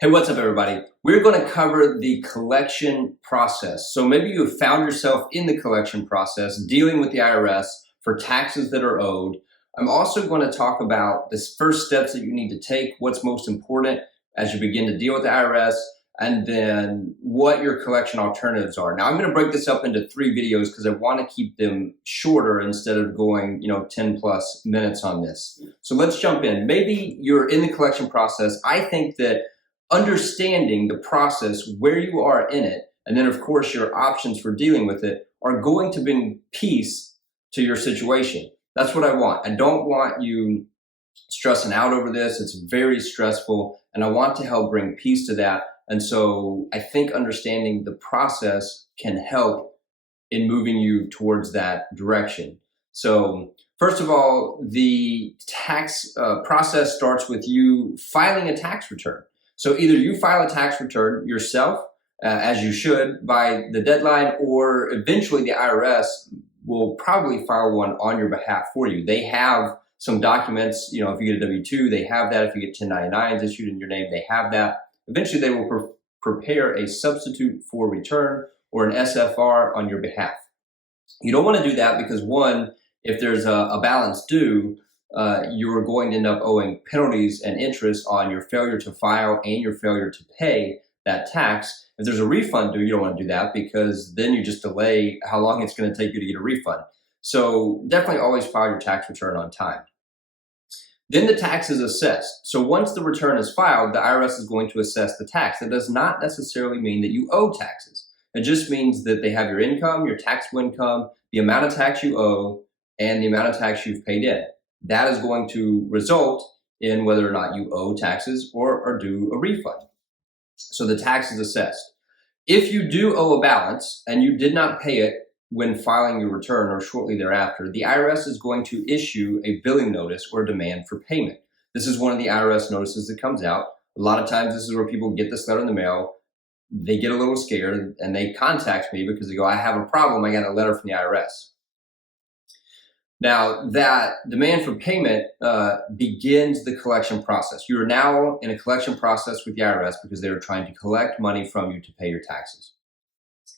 Hey, what's up, everybody? We're going to cover the collection process. So maybe you have found yourself in the collection process dealing with the IRS for taxes that are owed. I'm also going to talk about the first steps that you need to take, what's most important as you begin to deal with the IRS, and then what your collection alternatives are. Now, I'm going to break this up into 3 videos because I want to keep them shorter instead of going, 10 plus minutes on this. So let's jump in. Maybe you're in the collection process. I think that understanding the process, where you are in it, and then of course your options for dealing with it are going to bring peace to your situation. That's what I want. I don't want you stressing out over this. It's very stressful, and I want to help bring peace to that. And so I think understanding the process can help in moving you towards that direction. So first of all, the tax process starts with you filing a tax return. So either you file a tax return yourself, as you should, by the deadline, or eventually the IRS will probably file one on your behalf for you. They have some documents, if you get a W-2, they have that. If you get 1099s issued in your name, they have that. Eventually they will prepare a substitute for return or an SFR on your behalf. You don't want to do that because, one, if there's a balance due, you're going to end up owing penalties and interest on your failure to file and your failure to pay that tax. If there's a refund due, you don't want to do that because then you just delay how long it's going to take you to get a refund. So definitely always file your tax return on time. Then the tax is assessed. So once the return is filed, the IRS is going to assess the tax. That does not necessarily mean that you owe taxes. It just means that they have your income, your taxable income, the amount of tax you owe, and the amount of tax you've paid in. That is going to result in whether or not you owe taxes or are due a refund. So the tax is assessed. If you do owe a balance and you did not pay it when filing your return or shortly thereafter, the IRS is going to issue a billing notice or demand for payment. This is one of the IRS notices that comes out. A lot of times this is where people get this letter in the mail. They get a little scared and they contact me because they go, I have a problem. I got a letter from the IRS. Now, that demand for payment begins the collection process. You are now in a collection process with the IRS because they are trying to collect money from you to pay your taxes.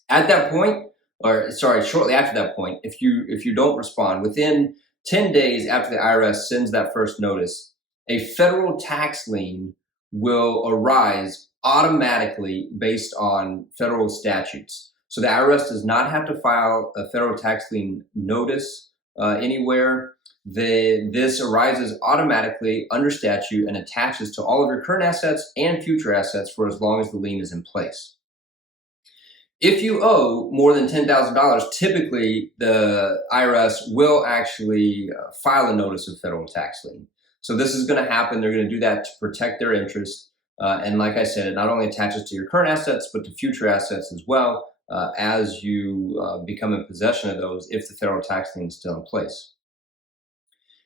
At that point, shortly after that point, if you don't respond, within 10 days after the IRS sends that first notice, a federal tax lien will arise automatically based on federal statutes. So the IRS does not have to file a federal tax lien notice anywhere. This arises automatically under statute and attaches to all of your current assets and future assets for as long as the lien is in place. If you owe more than $10,000, typically the IRS will actually file a notice of federal tax lien. So this is going to happen. They're going to do that to protect their interest. And like I said, it not only attaches to your current assets, but to future assets as well. As you become in possession of those if the federal tax lien is still in place.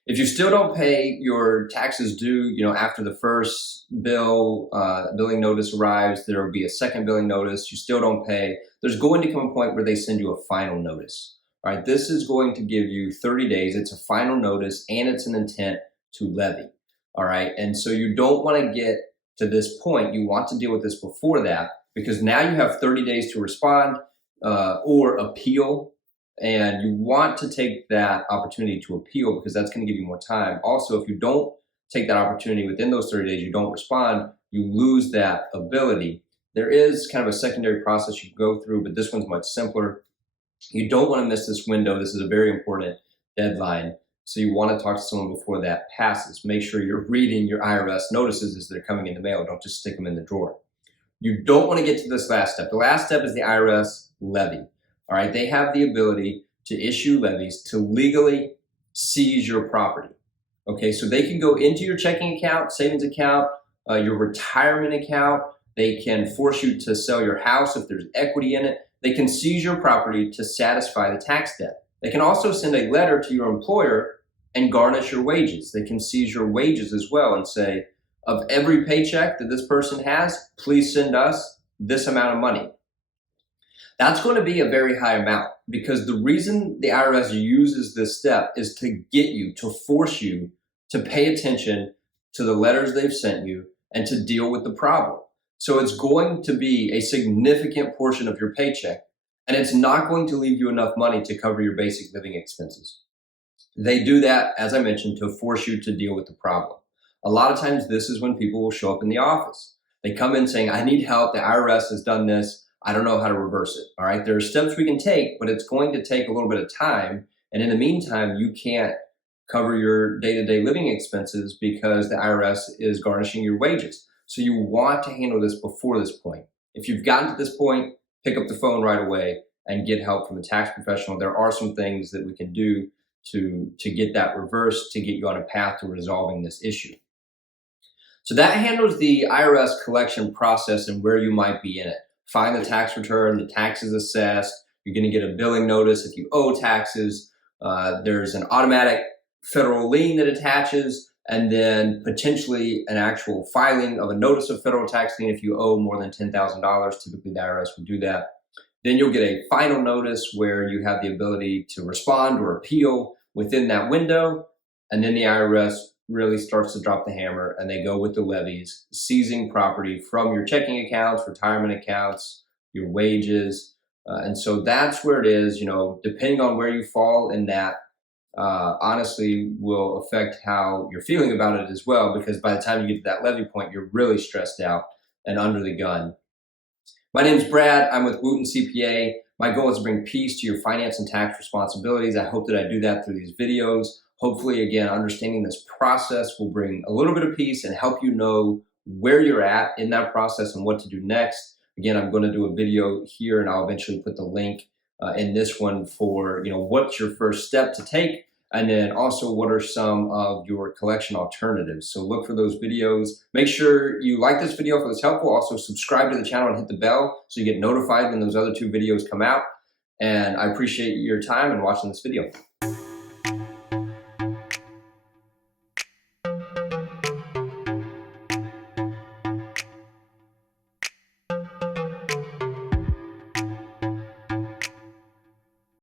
If you still don't pay your taxes due, after the first billing notice arrives, there will be a second billing notice. You still don't pay. There's going to come a point where they send you a final notice. All right, this is going to give you 30 days. It's a final notice and it's an intent to levy. All right, and so you don't want to get to this point. You want to deal with this before that, because now you have 30 days to respond or appeal, and you want to take that opportunity to appeal because that's going to give you more time. Also, if you don't take that opportunity within those 30 days, you don't respond, you lose that ability. There is kind of a secondary process you can go through, but this one's much simpler. You don't want to miss this window. This is a very important deadline. So you want to talk to someone before that passes. Make sure you're reading your IRS notices as they're coming in the mail. Don't just stick them in the drawer. You don't want to get to this last step. The last step is the IRS levy. All right, they have the ability to issue levies to legally seize your property. Okay, so they can go into your checking account, savings account, your retirement account. They can force you to sell your house if there's equity in it. They can seize your property to satisfy the tax debt. They can also send a letter to your employer and garnish your wages. They can seize your wages as well and say, of every paycheck that this person has, please send us this amount of money. That's going to be a very high amount because the reason the IRS uses this step is to get you, to force you to pay attention to the letters they've sent you and to deal with the problem. So it's going to be a significant portion of your paycheck, and it's not going to leave you enough money to cover your basic living expenses. They do that, as I mentioned, to force you to deal with the problem. A lot of times this is when people will show up in the office. They come in saying, I need help, the IRS has done this, I don't know how to reverse it. All right, there are steps we can take, but it's going to take a little bit of time. And in the meantime, you can't cover your day-to-day living expenses because the IRS is garnishing your wages. So you want to handle this before this point. If you've gotten to this point, pick up the phone right away and get help from a tax professional. There are some things that we can do to get that reversed, to get you on a path to resolving this issue. So that handles the IRS collection process and where you might be in it. Find the tax return, the taxes assessed, you're going to get a billing notice if you owe taxes. There's an automatic federal lien that attaches, and then potentially an actual filing of a notice of federal tax lien if you owe more than $10,000. Typically the IRS would do that. Then you'll get a final notice where you have the ability to respond or appeal within that window. And then the IRS really starts to drop the hammer and they go with the levies, seizing property from your checking accounts, retirement accounts, your wages. And so that's where it is, depending on where you fall in that, honestly will affect how you're feeling about it as well, because by the time you get to that levy point, you're really stressed out and under the gun. My name is Brad. I'm with Wooten CPA. My goal is to bring peace to your finance and tax responsibilities. I hope that I do that through these videos. Hopefully, again, understanding this process will bring a little bit of peace and help you know where you're at in that process and what to do next. Again, I'm going to do a video here and I'll eventually put the link in this one for, what's your first step to take, and then also what are some of your collection alternatives. So look for those videos. Make sure you like this video if it was helpful. Also subscribe to the channel and hit the bell so you get notified when those other two videos come out. And I appreciate your time and watching this video.